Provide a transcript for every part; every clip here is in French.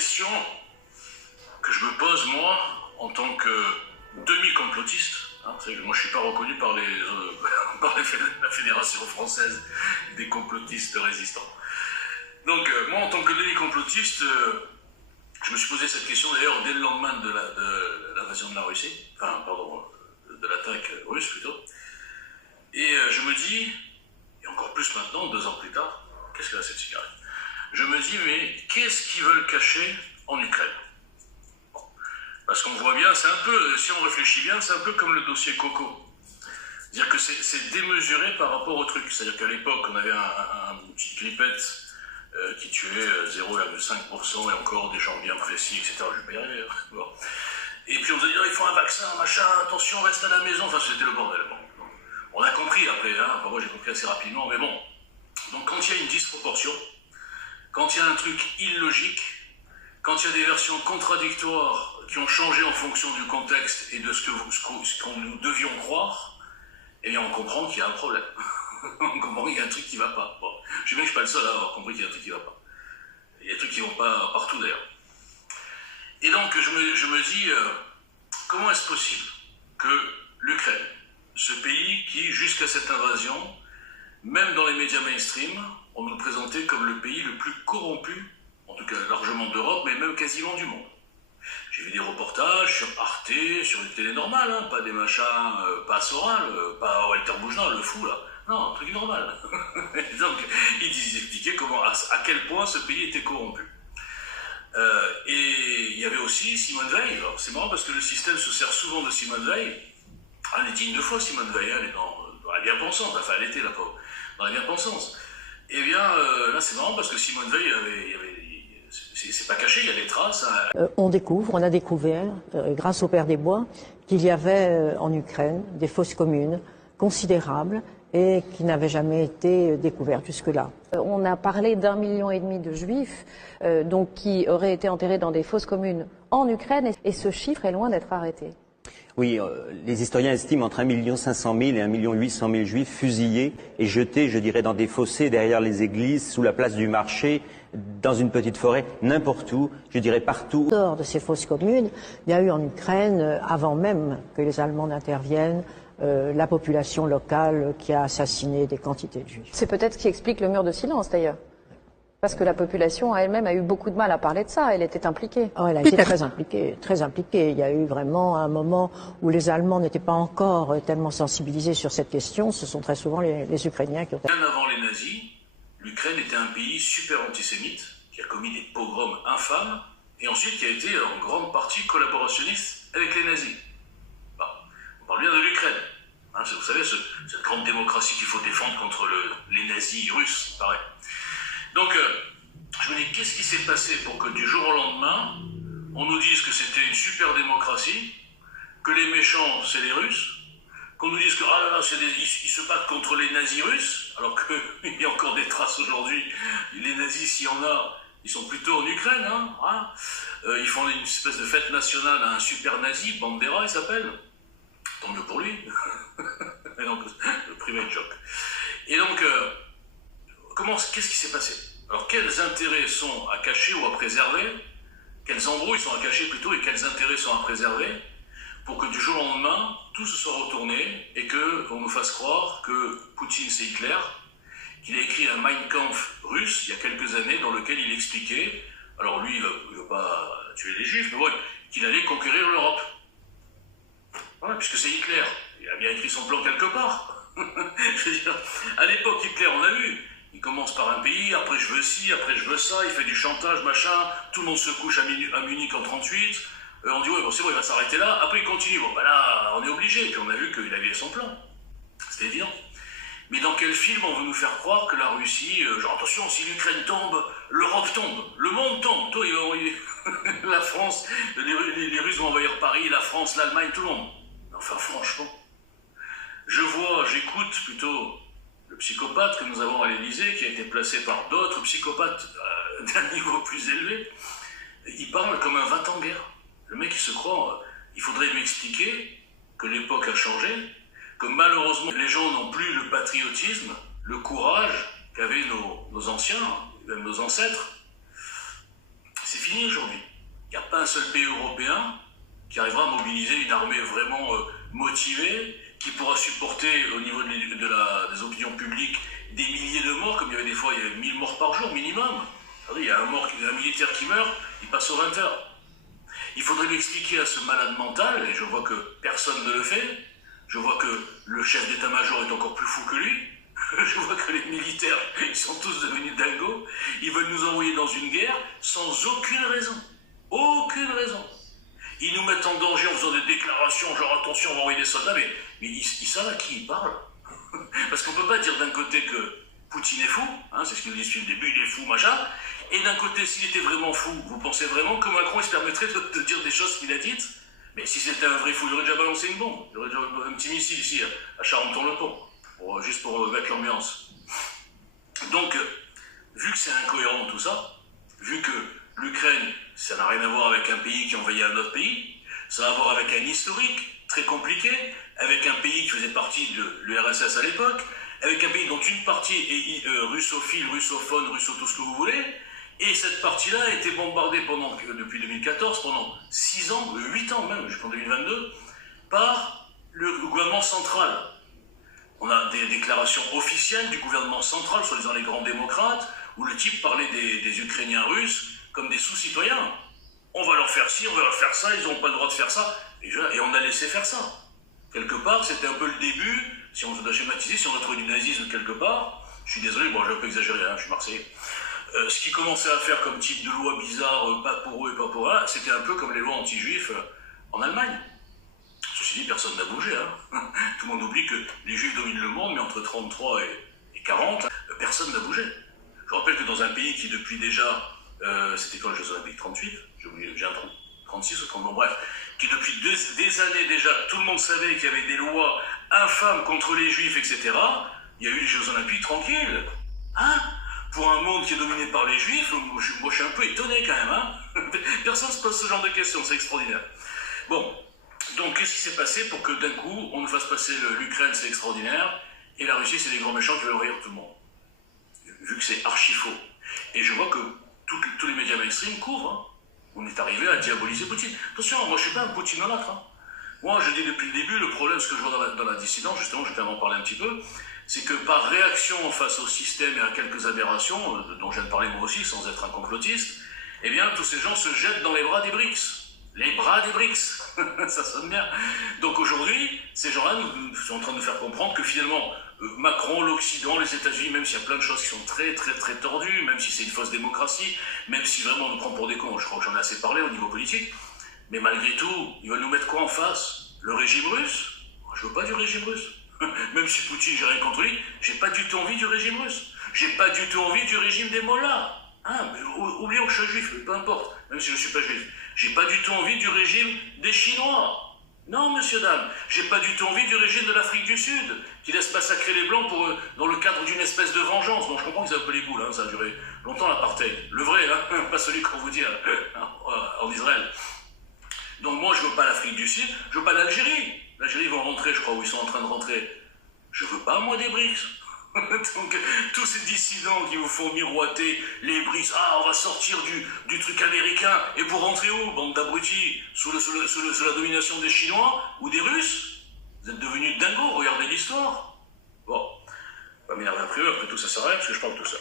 question que je me pose, moi, en tant que demi-complotiste. Hein, moi, je ne suis pas reconnu par la Fédération française des complotistes résistants. Donc, moi, en tant que demi-complotiste, je me suis posé cette question, d'ailleurs, dès le lendemain de l'invasion de la Russie, enfin, pardon, de l'attaque russe, plutôt. Et je me dis, et encore plus maintenant, 2 ans plus tard, qu'est-ce que c'est cette cigarette? Je me dis, mais qu'est-ce qu'ils veulent cacher en Ukraine? Bon. Parce qu'on voit bien, c'est un peu, si on réfléchit bien, c'est un peu comme le dossier Coco. C'est-à-dire que c'est démesuré par rapport au truc. C'est-à-dire qu'à l'époque, on avait une petite grippette qui tuait 0,5% et encore des gens bien précis, etc. Je vais pas y arriver. Bon. Et puis on se dit, il faut un vaccin, machin, attention, reste à la maison. Enfin, c'était le bordel. Bon. On a compris après, hein. Enfin, moi j'ai compris assez rapidement, mais bon. Donc quand il y a une disproportion, quand il y a un truc illogique, quand il y a des versions contradictoires qui ont changé en fonction du contexte et de ce qu'on nous devions croire, eh bien on comprend qu'il y a un problème. On comprend qu'il y a un truc qui ne va pas. Bon, je sais bien que je ne suis pas le seul à avoir compris qu'il y a un truc qui ne va pas. Il y a des trucs qui ne vont pas partout d'ailleurs. Et donc je me dis, comment est-ce possible que l'Ukraine, ce pays qui, jusqu'à cette invasion, même dans les médias mainstream, on nous le présentait comme le pays le plus corrompu, en tout cas largement d'Europe, mais même quasiment du monde. J'ai vu des reportages sur Arte, sur une télé normale, hein, pas des machins, pas Soral, pas Walter Boujna, le fou là. Non, un truc normal. Donc, ils expliquaient à quel point ce pays était corrompu. Et il y avait aussi Simone Veil. Alors, c'est marrant parce que le système se sert souvent de Simone Veil. Elle est digne de foi, Simone Veil. Elle est dans la bien-pensance. Enfin, elle était là, dans la bien-pensance. Eh bien, là, c'est marrant parce que Simone Veil c'est pas caché, il y a des traces. Hein. On a découvert, grâce au Père des Bois, qu'il y avait en Ukraine des fosses communes considérables et qui n'avaient jamais été découvertes jusque-là. On a parlé d'1,5 million de Juifs donc qui auraient été enterrés dans des fosses communes en Ukraine et ce chiffre est loin d'être arrêté. Oui, les historiens estiment entre 1 500 000 et 1 800 000 Juifs fusillés et jetés, je dirais, dans des fossés derrière les églises, sous la place du marché, dans une petite forêt, n'importe où, je dirais partout. Hors de ces fosses communes, il y a eu en Ukraine, avant même que les Allemands n'interviennent, la population locale qui a assassiné des quantités de Juifs. C'est peut-être ce qui explique le mur de silence d'ailleurs. Parce que la population elle-même a eu beaucoup de mal à parler de ça, elle était impliquée. Oh, elle a été très impliquée, très impliquée. Il y a eu vraiment un moment où les Allemands n'étaient pas encore tellement sensibilisés sur cette question. Ce sont très souvent les Ukrainiens qui ont... Bien avant les nazis, l'Ukraine était un pays super antisémite, qui a commis des pogroms infâmes, et ensuite qui a été en grande partie collaborationniste avec les nazis. Bon, on parle bien de l'Ukraine. Hein, vous savez, cette grande démocratie qu'il faut défendre contre les nazis russes, pareil. Donc, je me dis, qu'est-ce qui s'est passé pour que du jour au lendemain, on nous dise que c'était une super démocratie, que les méchants, c'est les Russes, qu'on nous dise que ils se battent contre les nazis russes, alors qu'il y a encore des traces aujourd'hui. Les nazis, s'il y en a, ils sont plutôt en Ukraine. Hein. Ils font une espèce de fête nationale à un super nazi, Bandera, il s'appelle. Tant mieux pour lui. Mais donc, le private joke. Et donc... qu'est-ce qui s'est passé? Alors, quels intérêts sont à cacher ou à préserver? Quelles embrouilles sont à cacher plutôt et quels intérêts sont à préserver pour que du jour au lendemain, tout se soit retourné et qu'on nous fasse croire que Poutine c'est Hitler, qu'il a écrit un Mein Kampf russe il y a quelques années dans lequel il expliquait, alors lui il ne veut pas tuer les Juifs, mais ouais, qu'il allait conquérir l'Europe. Voilà, puisque c'est Hitler, il a bien écrit son plan quelque part. Je veux dire, à l'époque Hitler on a vu. Il commence par un pays, après je veux ci, après je veux ça, il fait du chantage, machin, tout le monde se couche à Munich en 38, on dit ouais bon c'est bon il va s'arrêter là, après il continue, bon bah là on est obligé, et puis on a vu qu'il avait son plan, c'était évident. Mais dans quel film on veut nous faire croire que la Russie, genre attention si l'Ukraine tombe, l'Europe tombe, le monde tombe, toi, la France, les Russes vont envahir Paris, la France, l'Allemagne, tout le monde. Enfin franchement, j'écoute plutôt... le psychopathe que nous avons à l'Élysée, qui a été placé par d'autres psychopathes d'un niveau plus élevé, il parle comme un va-t-en-guerre. Le mec, il se croit, il faudrait lui expliquer que l'époque a changé, que malheureusement, les gens n'ont plus le patriotisme, le courage qu'avaient nos anciens, même nos ancêtres. C'est fini. fini aujourd'hui. Il n'y a pas un seul pays européen qui arrivera à mobiliser une armée vraiment motivée, qui pourra supporter au niveau des opinions publiques des milliers de morts, comme il y avait des fois, il y avait 1000 morts par jour minimum. Il y a un militaire qui meurt, il passe aux 20 heures. Il faudrait lui expliquer à ce malade mental, et je vois que personne ne le fait, je vois que le chef d'état-major est encore plus fou que lui, je vois que les militaires, ils sont tous devenus dingos, ils veulent nous envoyer dans une guerre sans aucune raison. Aucune raison. Ils nous mettent en danger en faisant des déclarations, genre attention, on va envoyer des soldats, mais ils savent à qui ils parlent. Parce qu'on ne peut pas dire d'un côté que Poutine est fou, hein, c'est ce qu'ils nous disent depuis le début, il est fou, machin, et d'un côté, s'il était vraiment fou, vous pensez vraiment que Macron il se permettrait de dire des choses qu'il a dites? Mais si c'était un vrai fou, il aurait déjà balancé une bombe, il aurait déjà un petit missile ici, à Charenton-le-Pont, juste pour mettre l'ambiance. Donc, vu que c'est incohérent tout ça, vu que l'Ukraine, ça n'a rien à voir avec un pays qui envahit un autre pays, ça a à voir avec un historique très compliqué, avec un pays qui faisait partie de l'URSS à l'époque, avec un pays dont une partie est russophile, russophone, russo tout ce que vous voulez, et cette partie-là a été bombardée depuis 2014, pendant 6 ans, 8 ans même, jusqu'en 2022, par le gouvernement central. On a des déclarations officielles du gouvernement central, soi-disant les grands démocrates, où le type parlait des Ukrainiens russes comme des sous-citoyens. On va leur faire ci, on va leur faire ça, ils n'ont pas le droit de faire ça. Et on a laissé faire ça. Quelque part, c'était un peu le début, si on doit schématiser, si on a trouvé du nazisme quelque part, je suis désolé, bon j'ai un peu exagéré, hein, je suis marseillais. Ce qu'ils commençaient à faire comme type de loi bizarre, pas pour eux et pas pour eux, c'était un peu comme les lois anti-juifs en Allemagne. Ceci dit, personne n'a bougé. Hein. Tout le monde oublie que les juifs dominent le monde, mais entre 33 et 40, personne n'a bougé. Je rappelle que dans un pays qui depuis déjà, c'était quand les Jeux Olympiques 38, j'ai un trou, 36 ou 30, bon bref, qui depuis des années déjà, tout le monde savait qu'il y avait des lois infâmes contre les juifs, etc. Il y a eu les Jeux Olympiques tranquilles. Hein? Pour un monde qui est dominé par les juifs, moi je suis un peu étonné quand même. Hein. Personne ne se pose ce genre de questions, c'est extraordinaire. Bon, donc qu'est-ce qui s'est passé pour que d'un coup on nous fasse passer l'Ukraine, c'est extraordinaire, et la Russie, c'est des grands méchants qui veulent envahir tout le monde. Vu que c'est archi faux. Et je vois que tous les médias mainstream couvrent. Hein. On est arrivé à diaboliser Poutine. Attention, moi je suis pas un poutinolâtre. Hein. Moi je dis depuis le début, le problème, ce que je vois dans la dissidence, justement, je vais en parler un petit peu, c'est que par réaction face au système et à quelques aberrations, dont je viens de parler moi aussi, sans être un complotiste, eh bien tous ces gens se jettent dans les bras des BRICS. Les bras des BRICS, ça sonne bien. Donc aujourd'hui, ces gens-là nous sont en train de nous faire comprendre que finalement, Macron, l'Occident, les États-Unis, même s'il y a plein de choses qui sont très très très tordues, même si c'est une fausse démocratie, même si vraiment on nous prend pour des cons, je crois que j'en ai assez parlé au niveau politique, mais malgré tout, ils veulent nous mettre quoi en face? Le régime russe? Je veux pas du régime russe. Même si Poutine, j'ai rien contre lui, j'ai pas du tout envie du régime russe. J'ai pas du tout envie du régime des mollahs. Hein, mais oublions que je suis juif, peu importe, même si je ne suis pas juif. J'ai pas du tout envie du régime des Chinois. Non, monsieur, dame, j'ai pas du tout envie du régime de l'Afrique du Sud, qui laisse massacrer les Blancs dans le cadre d'une espèce de vengeance. Bon, je comprends qu'ils aient un peu les boules, hein, ça a duré longtemps l'apartheid. Le vrai, hein, pas celui qu'on vous dit en Israël. Donc moi, je veux pas l'Afrique du Sud, je veux pas l'Algérie. L'Algérie, ils vont rentrer, je crois, où ils sont en train de rentrer. Je veux pas, moi, des BRICS. Donc, tous ces dissidents qui vous font miroiter les BRICS, on va sortir du truc américain, et pour rentrer où, bande d'abrutis, sous la domination des Chinois ou des Russes? Vous êtes devenus dingos, regardez l'histoire. Bon, pas m'énerver après tout ça sert à rien, parce que je parle de tout ça.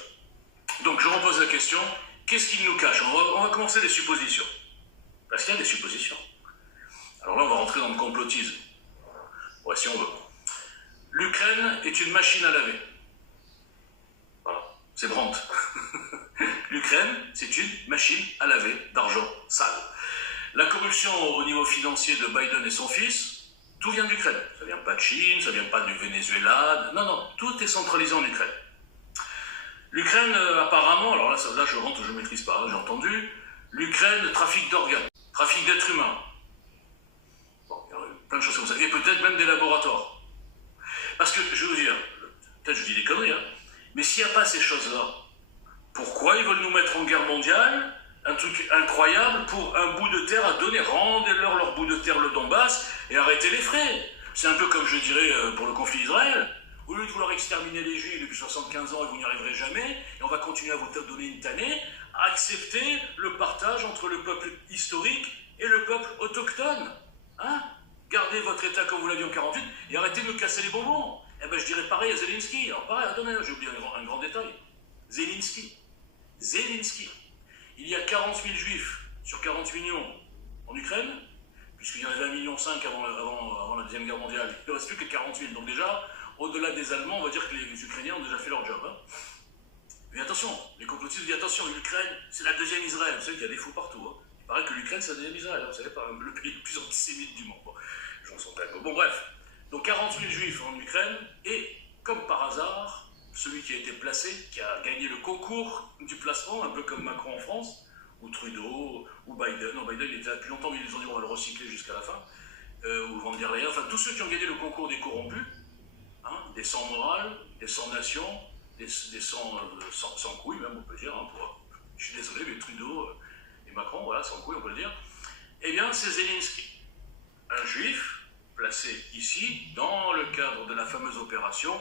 Donc, je repose la question, qu'est-ce qu'ils nous cachent? On va commencer les suppositions. Parce qu'il y a des suppositions. Alors là, on va rentrer dans le complotisme. Ouais, si on veut. L'Ukraine est une machine à laver. Voilà, c'est Brandt. L'Ukraine, c'est une machine à laver d'argent sale. La corruption au niveau financier de Biden et son fils, tout vient d'Ukraine. Ça vient pas de Chine, ça vient pas du Venezuela. Non, tout est centralisé en Ukraine. L'Ukraine, apparemment, alors là je rentre, je ne maîtrise pas, hein, j'ai entendu, l'Ukraine, trafic d'organes, trafic d'êtres humains. Bon, il y a plein de choses comme ça. Et peut-être même des laboratoires. Parce que, je vais vous dire, peut-être je dis des conneries, hein, mais s'il n'y a pas ces choses-là, pourquoi ils veulent nous mettre en guerre mondiale? Un truc incroyable pour un bout de terre à donner. Rendez-leur leur bout de terre, le Donbass, et arrêtez les frais. C'est un peu comme je dirais pour le conflit d'Israël. Au lieu de vouloir exterminer les Juifs depuis 75 ans et vous n'y arriverez jamais, et on va continuer à vous donner une tannée, accepter le partage entre le peuple historique et le peuple autochtone. Hein? Gardez votre État comme vous l'aviez en 48 et arrêtez de me casser les bonbons. Eh ben, je dirais pareil à Zelensky. Alors pareil, attendez, j'ai oublié un grand détail. Zelensky. Il y a 40 000 juifs sur 40 millions en Ukraine, puisqu'il y en avait 1,5 million avant la Deuxième Guerre mondiale. Il ne reste plus que 40 000. Donc déjà, au-delà des Allemands, on va dire que les Ukrainiens ont déjà fait leur job. Hein. Mais attention, les complotistes disent attention, l'Ukraine, c'est la deuxième Israël. Vous savez qu'il y a des fous partout. Hein. Il paraît que l'Ukraine, c'est la deuxième Israël. Hein. Vous savez, le pays le plus antisémite du monde. Bon, j'en sens d'accord. Bon, bref. Donc 40 000 juifs en Ukraine, et comme par hasard, celui qui a été placé, qui a gagné le concours du placement, un peu comme Macron en France, ou Trudeau, ou Biden. Non, Biden, il était là depuis longtemps, mais ils ont dit on va le recycler jusqu'à la fin. Ou Van der Leyen, enfin tous ceux qui ont gagné le concours des corrompus, hein, des sans morale, des sans nation, des sans couilles même, on peut dire. Hein, je suis désolé, mais Trudeau et Macron, voilà, sans couilles, on peut le dire. Eh bien, c'est Zelensky, un juif placé ici, dans le cadre de la fameuse opération,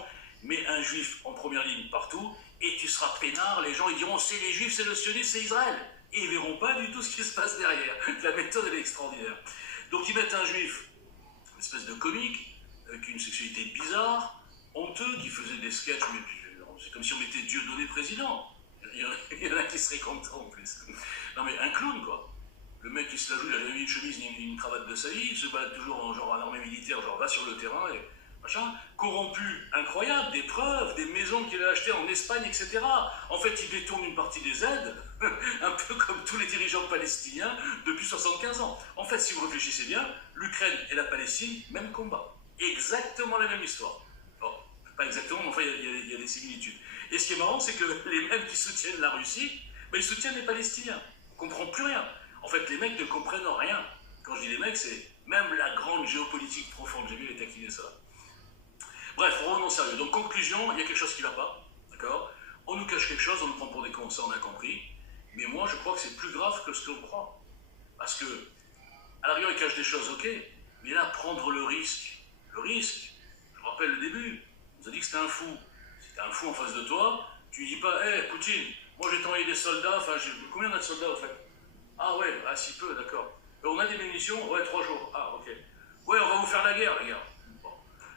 mais un juif en première ligne partout, et tu seras peinard, les gens ils diront c'est les juifs, c'est le sionisme, c'est Israël. Et ils verront pas du tout ce qui se passe derrière. La méthode, elle est extraordinaire. Donc ils mettent un juif, une espèce de comique, avec une sexualité bizarre, honteux, qui faisait des sketchs, mais c'est comme si on mettait Dieudonné président. Il y en a qui seraient contents en plus. Non mais un clown quoi. Le mec qui se la joue, il a jamais mis une chemise ni une cravate de sa vie, il se balade toujours en genre en armée militaire, genre va sur le terrain et machin. Corrompu, incroyable, des preuves, des maisons qu'il a achetées en Espagne, etc. En fait, il détourne une partie des aides, un peu comme tous les dirigeants palestiniens depuis 75 ans. En fait, si vous réfléchissez bien, l'Ukraine et la Palestine, même combat. Exactement la même histoire. Bon, pas exactement, mais enfin, il y a des similitudes. Et ce qui est marrant, c'est que les mêmes qui soutiennent la Russie, ben, ils soutiennent les Palestiniens. On ne comprend plus rien. En fait, les mecs ne comprennent rien. Quand je dis les mecs, c'est même la grande géopolitique profonde. J'ai vu les taquiner ça. Bref, revenons au sérieux. Donc, conclusion, il y a quelque chose qui ne va pas. D'accord? On nous cache quelque chose, on nous prend pour des cons, ça on a compris. Mais moi, je crois que c'est plus grave que ce que l'on croit. Parce que, à la rigueur, ils cachent des choses, ok. Mais là, prendre le risque, je me rappelle le début, on nous a dit que c'était un fou. Si t'as un fou en face de toi, tu lui dis pas, hé, hey, Poutine, moi j'ai envoyé des soldats, enfin, combien on a de soldats, au fait? Ah ouais, ah si peu, d'accord. On a des munitions, ouais, 3 jours. Ah, ok. Ouais, on va vous faire la guerre, les gars. Bon,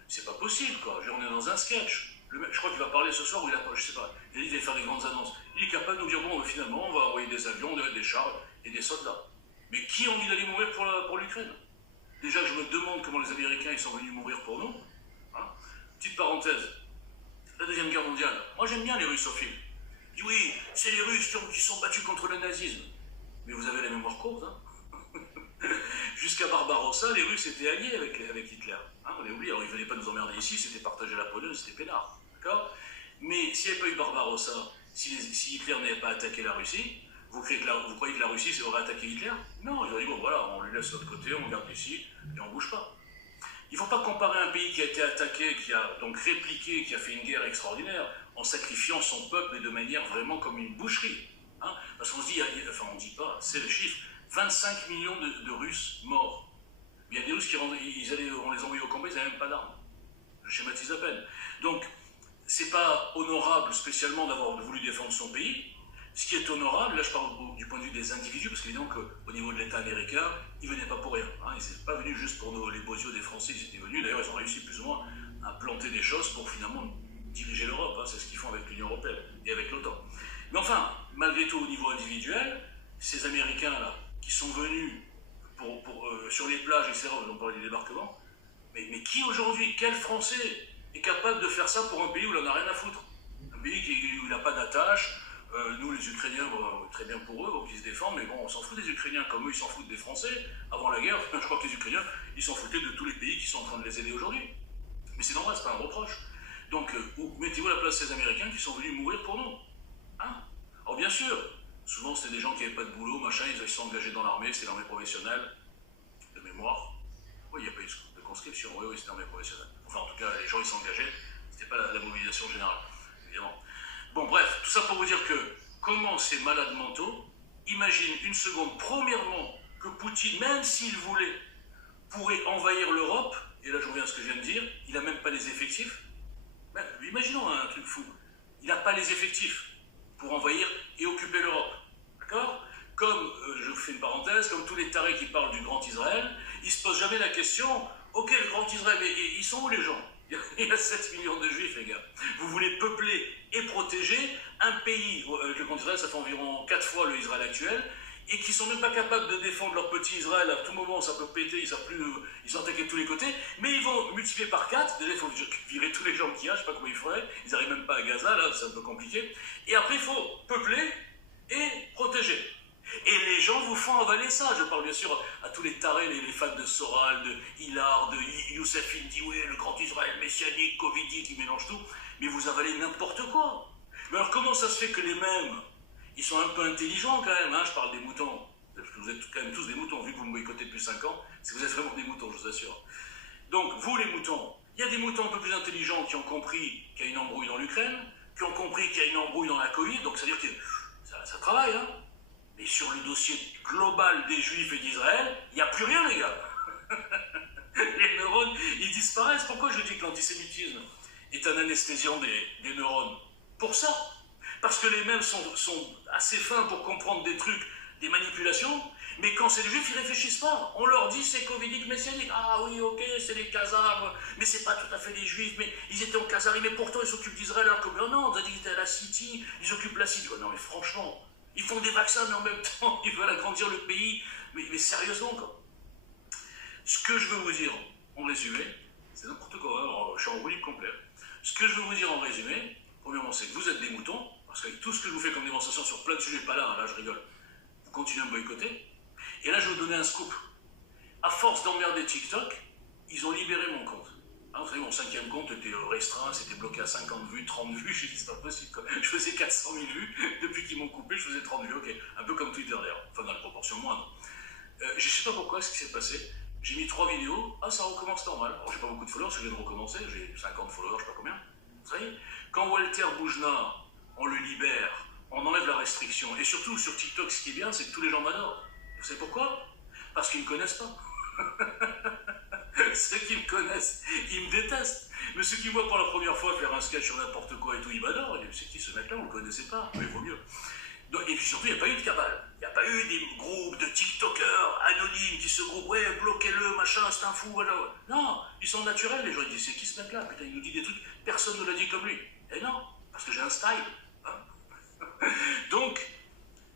c'est pas possible, quoi. On est dans un sketch. Le mec, je crois qu'il va parler ce soir, ou il a pas, je sais pas. Il a dit qu'il allait faire des grandes annonces. Il est capable de nous dire, bon, finalement, on va envoyer des avions, des chars et des soldats. Mais qui a envie d'aller mourir pour l'Ukraine? Déjà, je me demande comment les Américains ils sont venus mourir pour nous. Hein? Petite parenthèse. La Deuxième Guerre mondiale. Moi, j'aime bien les russophiles. Je dis, oui, c'est les Russes qui sont battus contre le nazisme. Mais vous avez la mémoire courte, hein. Jusqu'à Barbarossa, les Russes étaient alliés avec Hitler. Hein, on l'a oublié, alors ils ne venaient pas nous emmerder ici, c'était partager la Pologne, c'était peinard. D'accord? Mais s'il n'y avait pas eu Barbarossa, si Hitler n'avait pas attaqué la Russie, vous croyez que la Russie aurait attaqué Hitler? Non, ils auraient dit, bon voilà, on lui laisse de l'autre côté, on garde ici, et on ne bouge pas. Il ne faut pas comparer un pays qui a été attaqué, qui a donc répliqué, qui a fait une guerre extraordinaire, en sacrifiant son peuple, mais de manière vraiment comme une boucherie. Hein, parce qu'on se dit, enfin on ne dit pas, c'est le chiffre, 25 millions de Russes morts. Il y a des Russes on les envoyait au combat, ils n'avaient même pas d'armes. Je schématise à peine. Donc, c'est pas honorable spécialement d'avoir voulu défendre son pays. Ce qui est honorable, là je parle du point de vue des individus, parce qu'évidemment qu'au niveau de l'État américain, ils ne venaient pas pour rien. Hein, ils n'étaient pas venus juste pour les beaux yeux des Français, ils étaient venus, d'ailleurs ils ont réussi plus ou moins à planter des choses pour finalement diriger l'Europe. Hein, c'est ce qu'ils font avec l'Union européenne et avec l'OTAN. Mais enfin, malgré tout, au niveau individuel, ces Américains-là, qui sont venus sur les plages, etc., on parlait des débarquements, mais qui aujourd'hui, quel Français est capable de faire ça pour un pays où il n'en a rien à foutre? Un pays où il n'a pas d'attache. Nous, les Ukrainiens, bon, très bien pour eux, ils se défendent, mais bon, on s'en fout des Ukrainiens, comme eux, ils s'en foutent des Français. Avant la guerre, je crois que les Ukrainiens, ils s'en foutaient de tous les pays qui sont en train de les aider aujourd'hui. Mais c'est normal, c'est pas un reproche. Donc, mettez-vous à la place de ces Américains qui sont venus mourir pour nous. Hein? Alors bien sûr, souvent c'était des gens qui n'avaient pas de boulot, machin, ils se sont engagés dans l'armée, c'était l'armée professionnelle, de mémoire. Oui, il n'y a pas eu de conscription, oui, c'était l'armée professionnelle. Enfin, en tout cas, les gens, ils s'engageaient, c'était pas la mobilisation générale, évidemment. Bon, bref, tout ça pour vous dire que, comment ces malades mentaux imaginent une seconde, premièrement, que Poutine, même s'il voulait, pourrait envahir l'Europe, et là je reviens à ce que je viens de dire, il n'a même pas les effectifs. Ben, imaginons un truc fou, il n'a pas les effectifs pour envahir et occuper l'Europe. d'accord? Comme, je vous fais une parenthèse, comme tous les tarés qui parlent du Grand Israël, ils ne se posent jamais la question, ok, le Grand Israël, mais ils sont où les gens? Il y a 7 millions de juifs, les gars. Vous voulez peupler et protéger un pays, le Grand Israël, ça fait environ 4 fois le Israël actuel, et qui sont même pas capables de défendre leur petit Israël. À tout moment, ça peut péter, ils savent plus, ils sont attaqués de tous les côtés, mais ils vont multiplier par 4. Déjà, il faut virer tous les gens qu'il y a, je sais pas comment ils feraient. Ils n'arrivent même pas à Gaza, là, c'est un peu compliqué. Et après, il faut peupler et protéger. Et les gens vous font avaler ça. Je parle bien sûr à tous les tarés, les fans de Soral, de Hillard, de Youssef Indy, ouais, le Grand Israël messianique, Covidique, qui mélange tout. Mais vous avalez n'importe quoi. Mais alors comment ça se fait que les mêmes, ils sont un peu intelligents quand même, hein, je parle des moutons. Parce que vous êtes quand même tous des moutons, vu que vous me boycottez depuis 5 ans, c'est que vous êtes vraiment des moutons, je vous assure. Donc, vous les moutons, il y a des moutons un peu plus intelligents qui ont compris qu'il y a une embrouille dans l'Ukraine, qui ont compris qu'il y a une embrouille dans la Covid, donc c'est-à-dire que ça travaille, hein. Mais sur le dossier global des Juifs et d'Israël, il n'y a plus rien, les gars. Les neurones, ils disparaissent. Pourquoi je dis que l'antisémitisme est un anesthésiant des neurones? Pour ça. Parce que les mêmes sont assez fins pour comprendre des trucs, des manipulations, mais quand c'est les Juifs, ils ne réfléchissent pas. On leur dit c'est covidique messianique. Ah oui, ok, c'est les Khazars, mais c'est pas tout à fait des Juifs, mais ils étaient en Khazarie, mais pourtant ils s'occupent d'Israël, alors que non, on a dit qu'ils étaient à la City, ils occupent la City. Non, mais franchement, ils font des vaccins, mais en même temps, ils veulent agrandir le pays. Mais sérieusement, quoi. Ce que je veux vous dire, en résumé, c'est n'importe quoi, alors, je suis en roue libre complet. Ce que je veux vous dire en résumé, premièrement, c'est que vous êtes des moutons, parce qu'avec tout ce que je vous fais comme démonstration sur plein de sujets, pas là, là je rigole, vous continuez à me boycotter. Et là, je vais vous donner un scoop. À force d'emmerder TikTok, ils ont libéré mon compte. Hein, vous savez, mon 5e compte était restreint, c'était bloqué à 50 vues, 30 vues, j'ai dit c'est pas possible. Quoi. Je faisais 400 000 vues, depuis qu'ils m'ont coupé, je faisais 30 vues, ok. Un peu comme Twitter d'ailleurs, enfin dans la proportion moindre. Je sais pas pourquoi, ce qui s'est passé. J'ai mis 3 vidéos, ça recommence normal. Alors j'ai pas beaucoup de followers, je viens de recommencer, j'ai 50 followers, je sais pas combien. Ça y est. Quand Walter Boujna, on le libère, on enlève la restriction. Et surtout, sur TikTok, ce qui est bien, c'est que tous les gens m'adorent. Vous savez pourquoi? Parce qu'ils ne me connaissent pas. Ceux qui me connaissent, ils me détestent. Mais ceux qui me voient pour la première fois faire un sketch sur n'importe quoi et tout, ils m'adorent. C'est qui ce mec-là? On ne le connaissait pas. Mais il vaut mieux. Donc, et puis surtout, il n'y a pas eu de cabale. Il n'y a pas eu des groupes de TikTokers anonymes qui se groupent. Ouais, bloquez-le, machin, c'est un fou. Voilà. Non, ils sont naturels. Les gens ils disent c'est qui ce mec-là? Putain, il nous dit des trucs. Personne ne l'a dit comme lui. Et non, parce que j'ai un style. Hein. Donc,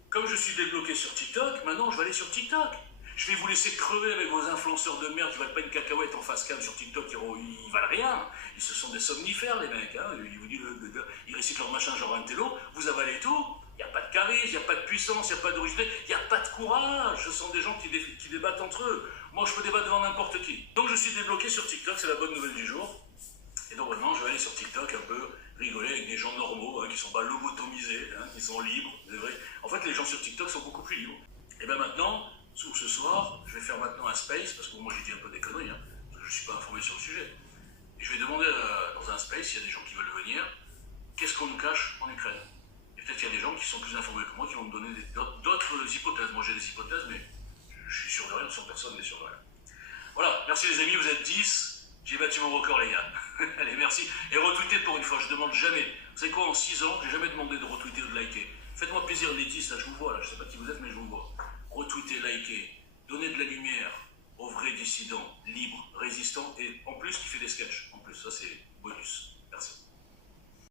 comme je suis débloqué sur TikTok, maintenant je vais aller sur TikTok. Je vais vous laisser crever avec vos influenceurs de merde qui valent pas une cacahuète en face cam sur TikTok, ils valent rien. Ils se sont des somnifères, les mecs. Hein. Ils vous disent, ils récitent leur machin genre un télo, vous avalez tout. Il n'y a pas de charisme, il n'y a pas de puissance, il n'y a pas d'originalité, il n'y a pas de courage. Ce sont des gens qui débattent entre eux. Moi, je peux débattre devant n'importe qui. Donc, je suis débloqué sur TikTok, c'est la bonne nouvelle du jour. Et donc, vraiment, je vais aller sur TikTok un peu rigoler avec des gens normaux, hein, qui ne sont pas lobotomisés, hein, qui sont libres. C'est vrai. En fait, les gens sur TikTok sont beaucoup plus libres. Et bien maintenant, ce soir, je vais faire maintenant un space, parce que moi, j'ai dit un peu des conneries, hein, parce que je ne suis pas informé sur le sujet. Et je vais demander dans un space, s'il y a des gens qui veulent venir, qu'est-ce qu'on nous cache en Ukraine? Peut-être qu'il y a des gens qui sont plus informés que moi qui vont me donner d'autres hypothèses. Moi j'ai des hypothèses, mais je suis sûr de rien, personne n'est sûr de rien. Voilà, merci les amis, vous êtes 10. J'ai battu mon record, les gars. Allez, merci. Et retweetez pour une fois, je ne demande jamais. Vous savez quoi, en 6 ans, j'ai jamais demandé de retweeter ou de liker. Faites-moi plaisir, les 10, là, je vous vois, là, je ne sais pas qui vous êtes, mais je vous vois. Retweetez, likez, donnez de la lumière aux vrais dissidents, libres, résistants, et en plus qui fait des sketchs. En plus, ça c'est bonus.